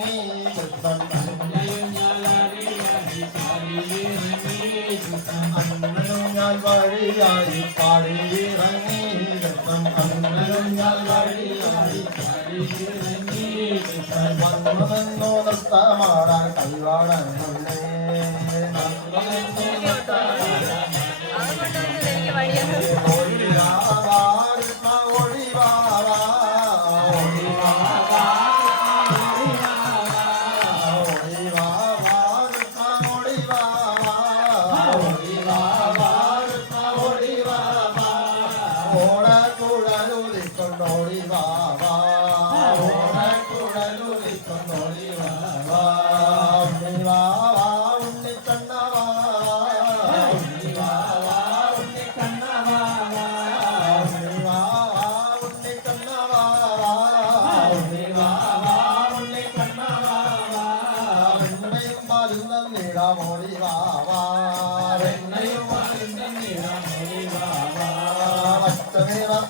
പാടിയിറങ്ങി കൃഷ്ണൻ അന്നലും ഞാൻ വഴിയായി പാടിയിറങ്ങി കൃഷ്ണൻ അന്നലും ഞാൻ വഴിയായി പാടിയിറങ്ങി കൃഷ്ണൻ വന്നു നിന്നു നൃത്തമാടാൻ കൈവാടങ്ങുന്നേ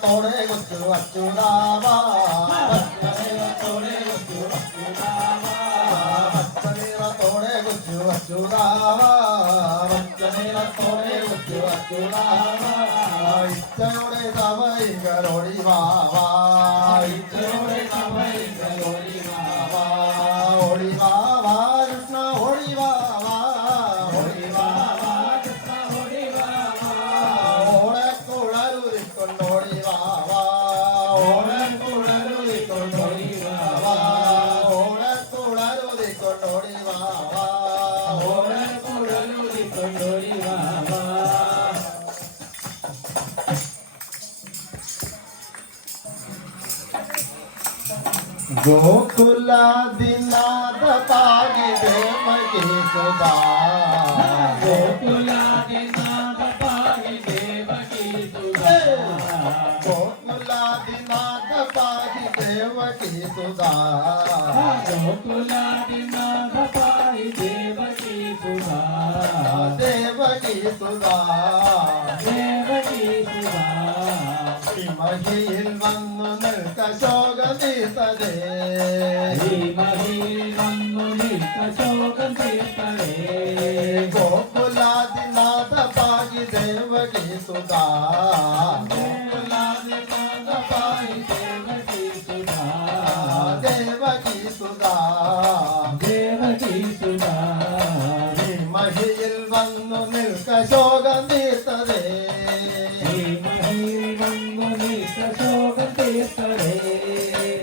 തോടെ കൊച്ചു അച്ചുതാവാ തോടെ കൊച്ചു അച്ചുതാവാ തോടെ കൊച്ചു അച്ചുതാവാ തോടെ കൊച്ചു അച്ചുതാവാ ഇച്ചയുടെ തവയിങ്കലോടി വാവാ ഇച്ചയുടെ തവയിങ്കലോടി വാവാ ഓടി വാവാ കൃഷ്ണ ഓടി വാവാ ഓടി വാവാ കൃഷ്ണ ഓടി വാവാ ഓടക്കുഴലുരിക്കൊണ്ടോടി വാവാ ഓടക്കുഴലുരിക്കൊണ്ടോടി വാവാ ഓടക്കുഴലുരിക്കൊണ്ടോടി വാവാ ഓടക്കുഴലുരിക്കൊണ്ടോടി വാവാ ಗೋಕುಲಾದಿನಾದ ಪಾಗಿದೆ ಮಗಿ ಸುಧಾ ಗೋಕುಲಾದಿನಾದ ಪಾಗಿದೆ ಮಗಿ ಸುಧಾ ಗೋಕುಲಾದಿನಾದ ಪಾಗಿದೆ ಮಗಿ ಸುಧಾ ಗೋಕುಲಾದಿನಾದ ಪಾಗಿದೆ ಮಗಿ ಸುಧಾ ದೇವಗಿ ಸುಧಾ ದೇವಗಿ ಸುಧಾ മഹിയിൽ വന്നു നിൽക്ക ശോകം തീർത്തതേ മഹിയിൽ വന്നു നിൽക്ക ശോകം തീർത്തതേ ഗോകുലാദിനാഥ പാകി ദേവകി സുധാ ഗോകുലാദിനാഥ പാകി ദേവകി സുധാ ദേവകി സുധാ ദേവകി സുധാ മഹിയിൽ വന്നു നിൽക്ക ശോകം തീർത്തതേ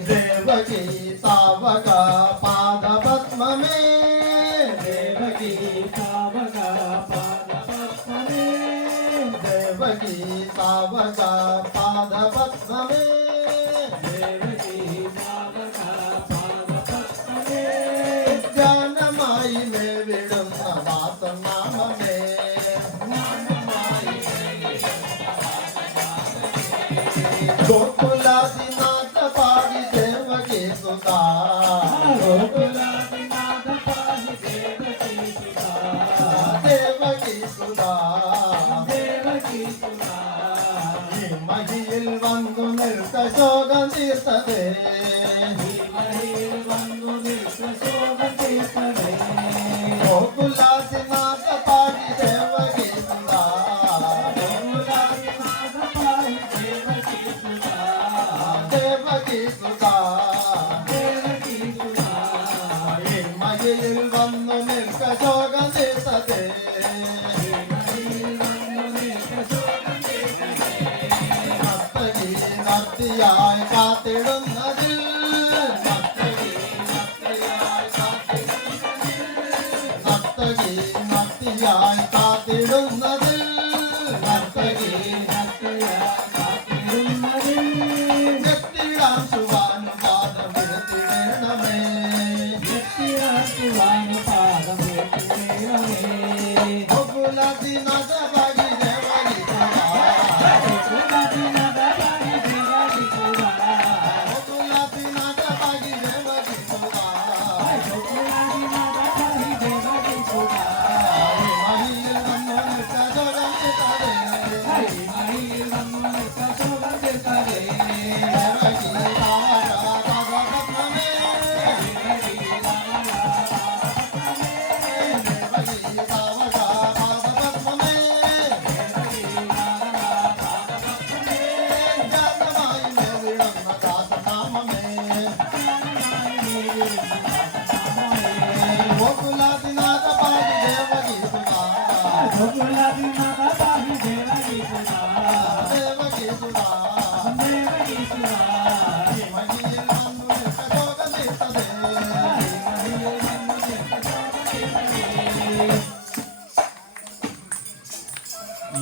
देवकी सावका पाद पद्म में देवकी सावका पाद पद्म में देवकी सावका पाद पद्म में देवकी सावका पाद पद्म में ज्ञानमाई में विडुन्न वात नाम में गोकुलादिनाथ पाहि देवकी सुधा गोकुलादिनाथ पाहि देवकी सुधा देवकी सुधा देवकी सुधा महिയിൽ വന്നു നിൽക്ക ശോകം തീർത്തതേ महिയിൽ വന്നു നിൽക്ക ശോകം തീർത്തതേ ഗോകുലാദിനാഥ പാहि देवकी सुधा देवकी सुधा देवकी सुधा महिയിൽ വന്നു നിൽക്ക ശോകം തീർത്തതേ महिയിൽ വന്നു നിൽക്ക ശോകം തീർത്തതേ നർത്തകി നർത്തിയായി കാത്തിടുന്നതിൽ നർത്തകി നർത്തിയായി കാത്തിടുന്നതിൽ നർത്തകി നർത്തിയായി കാത്തിടുന്നതിൽ നർത്തകി നർത്തിയായി കാത്തിടുന്നതിൽ गोकुलादिनाथ पाहि देवकी सुधा गोकुलादिनाथ पाहि देवकी सुधा गोकुलादिनाथ पाहि देवकी सुधा गोकुलादिनाथ पाहि देवकी सुधा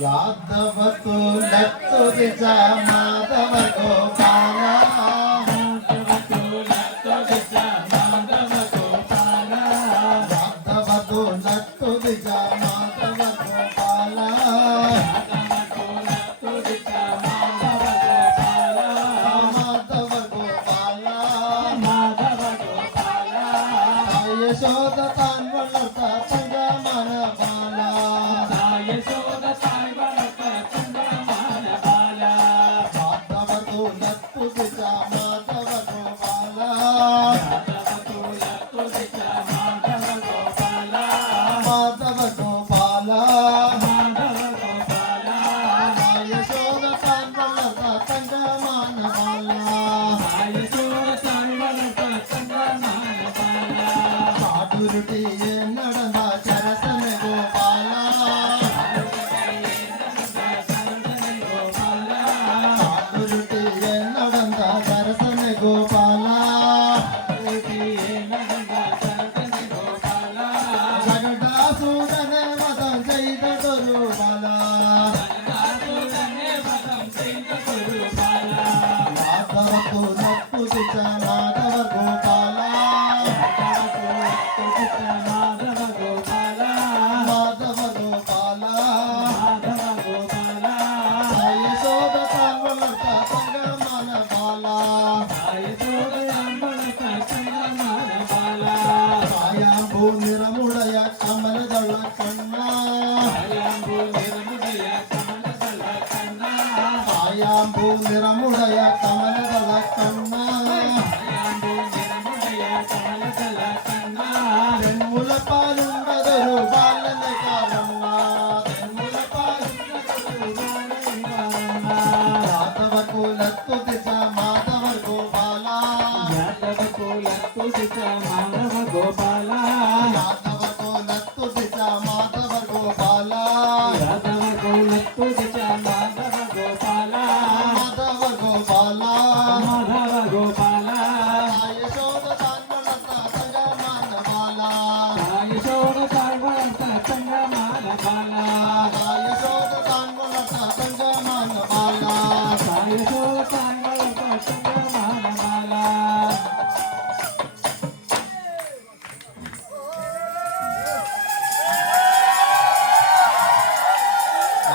यादव तुलतु दिशा माधव गोपाल यादव तुलतु दिशा माधव गोपाल यादव तुलतु दिशा माधव गोपाल यादव तुलतु दिशा माधव गोपाल माधव गोपाल माधव गोपाल यशोद तांबळता संगमन बाला यशोद நடந்தா சரசன கோபாலா நடந்தா சரசன கோபாலா ஜகடாசூரன வதம் செய்த குருபாலா மாதவ நப்பு திச மாதவ கோபாலா நிறமுடைய கமலதள கண்ணா ஆயாம்பூ நிறமுடைய கமலதள கண்ணா தென்முலப்பாலுண்டதொரு பாலன காலம்மா யாதவ குலத்து திச மாதவர் கோபாலா யாதவ குலத்து திச மாதவ கோபாலா யாதவ குலத்து திச மாதவ கோபாலா யாதவ குலத்து திச மாதவ கோபாலா மாதவ கோபாலா மாதவ கோபாலா யசோத தான்வளத்த ಸಂಗಮನ ಬಾಲಾ யசோத ತಾಳ್ವಳಂತ ಸಂಗಮನ ಬಾಲಾ யசோத ತಾಳ್ವಳಂತ ಸಂಗಮನ ಬಾಲಾ யசோத ತಾಳ್ವಳಂತ ಸಂಗಮನ ಬಾಲಾ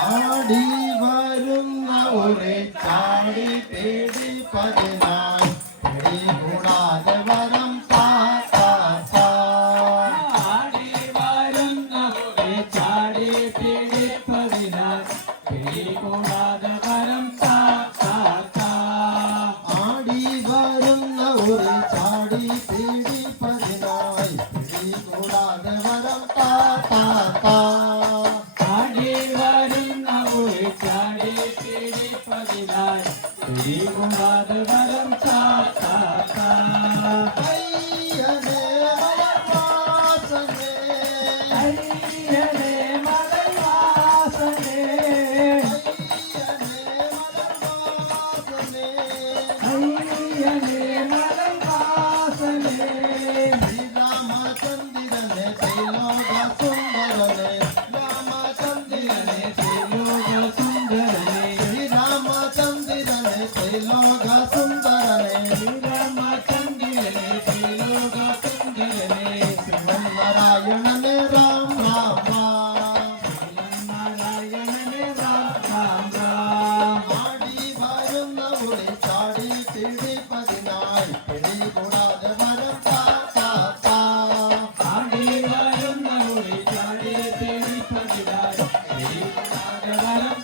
ആടി വരുന്ന ഒരു ചാടി പേടി പതിനായി പിടി കൂടാതെ വരം ആടി വരുന്ന ഒരു ചാടി പേടി പതിനായി പിടി കൂടാതെ വരം ആടി വരുന്ന ഒരു ചാടി പേടി പതിനായി പിടി കൂടാതെ വരം ആടി വരുന്ന ഒരു ചാടി പേടി പതിനായി പിടി കൂടാതെ വരം അയ്യനേ മലർവാസനേ അയ്യനേ മലർവാസനേ അയ്യനേ മലർവാസനേ രാമചന്ദ്രനെ തൈലോക സുന്ദരനെ രാമചന്ദ്രനെ തൈലോക സുന്ദരനെ രാമചന്ദ്രനെ തൈലോക സുന്ദരനെ രാമചന്ദ്രനെ തൈലോക സുന്ദരനെ ശ്രീമന്നാരായണനെ രാം രാം ശ്രീമന്നാരായണനെ രാം രാം രാം ആടി വരുന്ന ഒരു ചാടി പിടി പതിനായി പിടി കൂടാതെ വരം ആടി വരുന്ന ഒരു ചാടി പിടി പതിനായി പിടി കൂടാതെ വരം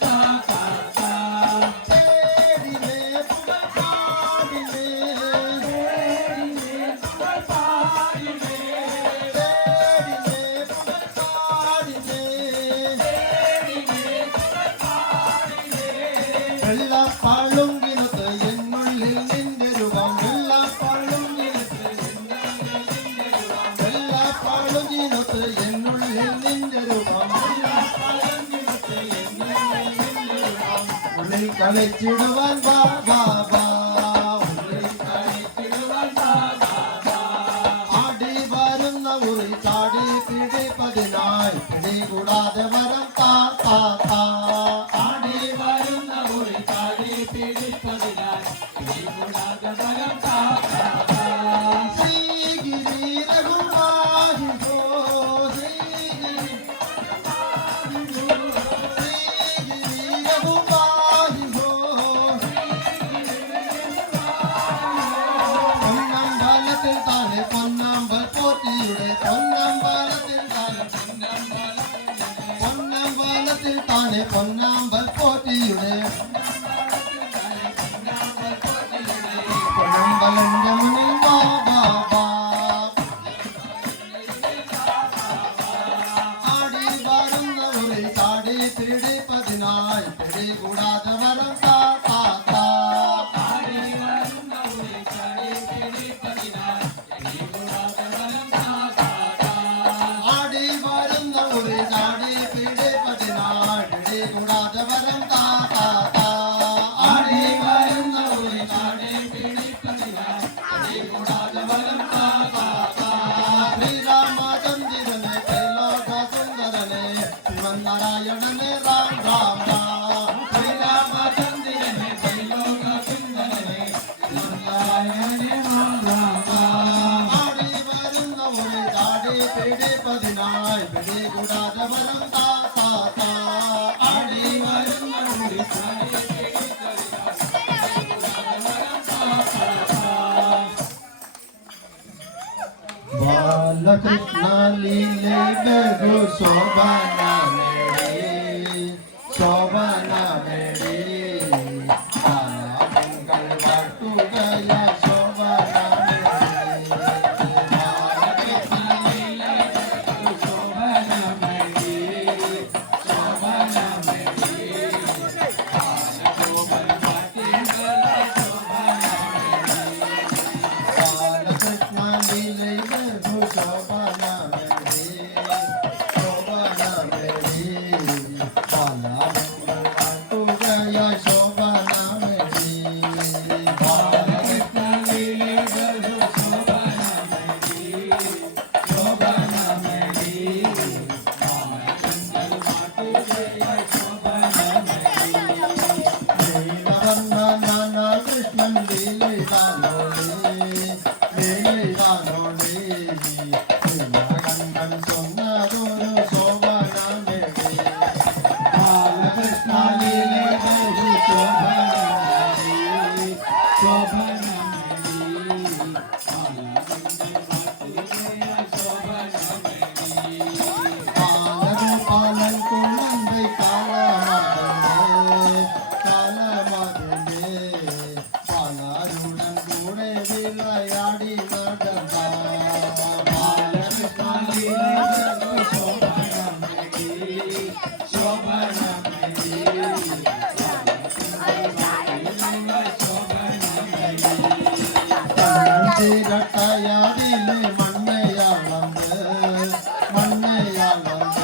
തേടിനെ പുകൾ പാടിനെ തേടിനെ പുകൾ പാടിനെ തേടിനെ പുകൾ പാടിനെ തേടിനെ പുകൾ പാടിനെ വെള്ളപ്പാളുങ്കിനത്ത് എന്നുള്ളിൽ നിന്റെ രൂപം വെള്ളപ്പാളുങ്കിനത്ത് വെള്ളപ്പാളുങ്കിനത്ത് എന്നുള്ളിൽ നിന്റെ രൂപം വെള്ളപ്പാളുങ്കിനത്ത് എന്നുള്ളിൽ നിന്റെ രൂപം ഉള്ളിൽ കളിച്ചിടുവാൻ വാ വാ വാ ഉള്ളിൽ കളിച്ചിടുവാൻ വാ വാ വാ ആടി വരുന്ന ഒരു ചാടി പിടി പതിനായി പിടി കൂടാതെ വരം ചാടി പിടിപ്പതിനായി പിടികൂടാതെ വരം താത്ത ആടി വരുന്ന ഉള്ളി ചാടി ബാലകൃഷ്ണ ലീലെ ബഹു ശോഭന മേടി ശോഭന മേടി താലാപങ്ങൾ വാട്ടുകയ ശോഭന യാതിലെ മണ്ണയാളന്ന് മണ്ണയാളന്ന്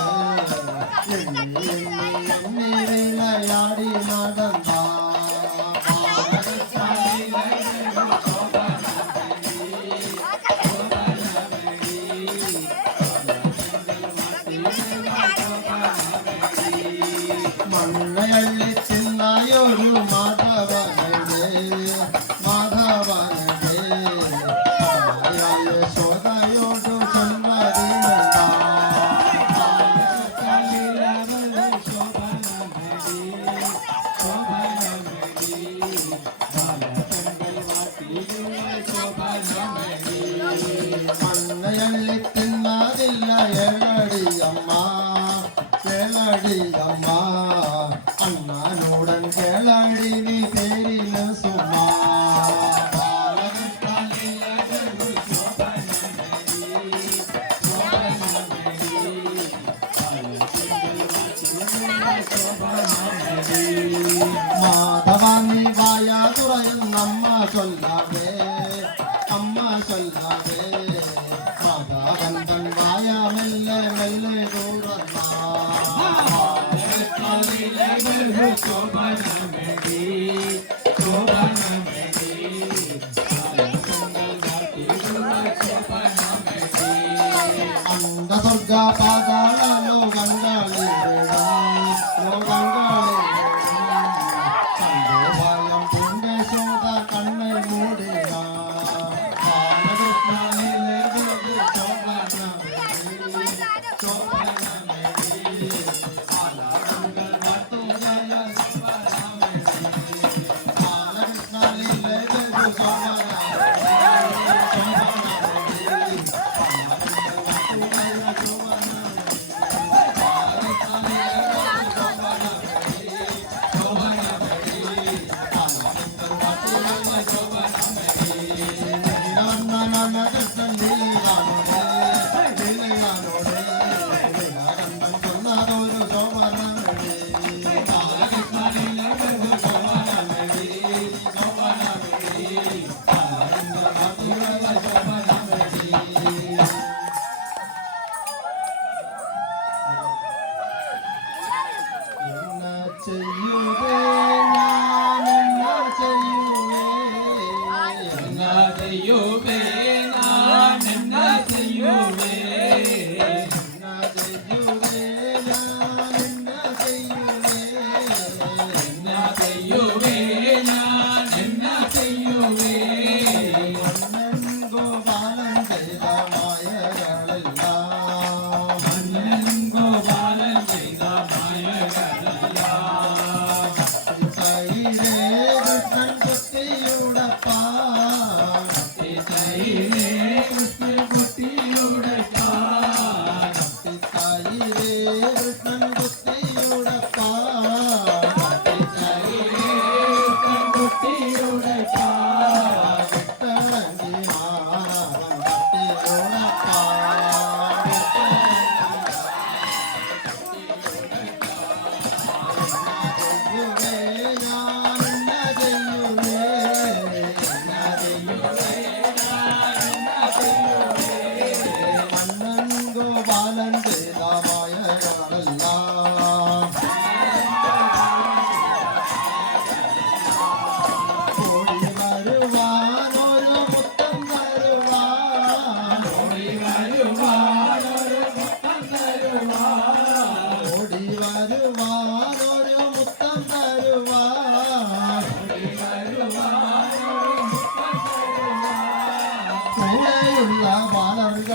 എണ്ണിയാടി നടന്ന മണ്ണയള്ളി തിന്നായൊരു മാധവനേ മാധവനേ യശോദയോടു ചൊന്നതിനെന്താ മണ്ണയള്ളി തിന്നാതില്ല ഏളടിയമ്മ കേളടിയമ്മ അണ്ണാനോടൻ കേളടി നീ പേരിന് സുമാ മാധവാനി വായ തുറയുന്നമ്മ ചൊല്ലാവേ അമ്മ ചൊല്ലാവേ മാധവൻ തൻ വായ മെല്ലെ മെല്ലെ തുറന്ന അന്ധസ്വർഗ പാതാള ലോകങ്ങളിൽ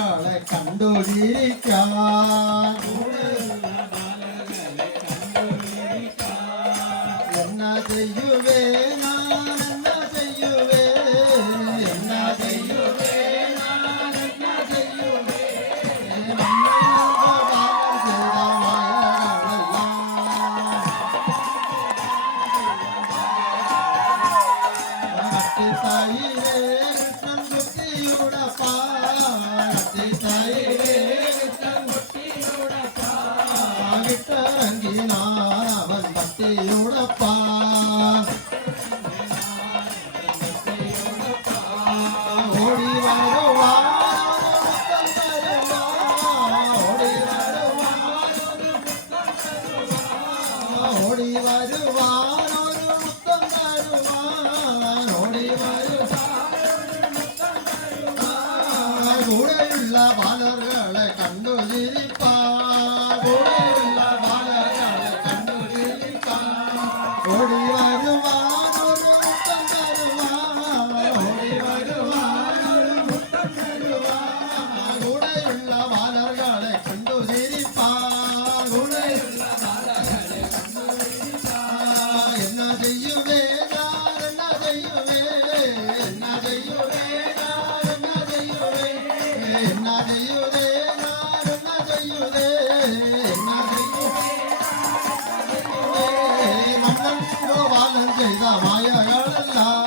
ബാലകളെ കണ്ടുചിരിക്കാൻ എന്നാ ചെയ്യുവേ ഞാൻ എന്നാ ചെയ്യുവേ എന്നാ ചെയ്യുവേ ഞാൻ എന്നാ ചെയ്യുവേ ഓടി വരുവാനൊരു മുത്തം തരുവാൻ ഓടി വരുവാൻ കൂടെയുള്ള ബാലകളെ കണ്ടു ചിരിപ്പാൻ കൂടെയുള്ള ബാലകളെ കണ്ടു ചിരിപ്പാൻ ഓടി വരുവാനൊരു മുത്തം തരുവാൻ ഓടി വരുവാനൊരു മുത്തം തരുവാൻ കൂടെയുള്ള ബാലകളെ കണ്ടു ചിരിപ്പാൻ കൂടെയുള്ള ബാലകളെ എന്നാ ചെയ്യുവേ ഞാൻ എന്നാ ചെയ്യുവേ എന്നാ ചെയ്യുവേ ഞാൻ എന്നാ ചെയ്യുവേ എന്നാ ചെയ്യുവേ ഞാൻ എന്നാ ചെയ്യുവേ എന്നാ ചെയ്യുവേ മണ്ണോ ബാലം ചെയ്ത മായകളെല്ലാം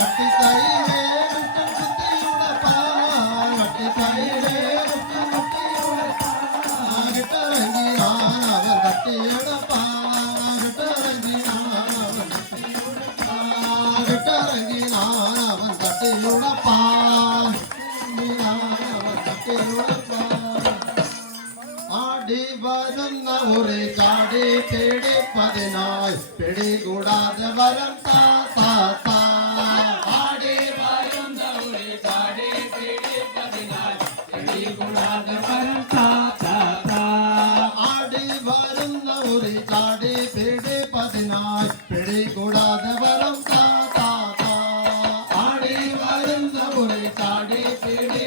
കട്ടിക്കൈയിലേ മുറ്റം കുത്തിയുടപ്പാ കട്ടിക്കൈയിലേ മുറ്റം കുത്തിയുടപ്പാ കിട്ടറങ്ങി നാനവൻ തട്ടിയെടുപ്പാ കിട്ടറങ്ങി നാനവൻ കിട്ടറങ്ങി നാനവൻ തട്ടിയുടപ്പാ നാനവൻ തട്ടിയുടപ്പാ ആടി വരുന്ന ഒരു ചാടി പിടിപ്പതിനായി പിടികൂടാതെ വരം താ താ താ ആടി വരുന്ന ഒരു ചാടി പിടിപ്പതിനായി പിടികൂടാതെ വരം താ താ താ ആടി വരുന്ന ഒരു ചാടി പിടിപ്പതിനായി പിടികൂടാതെ വരം താ താ താ ആടി വരുന്ന ഒരു ചാടി പിടി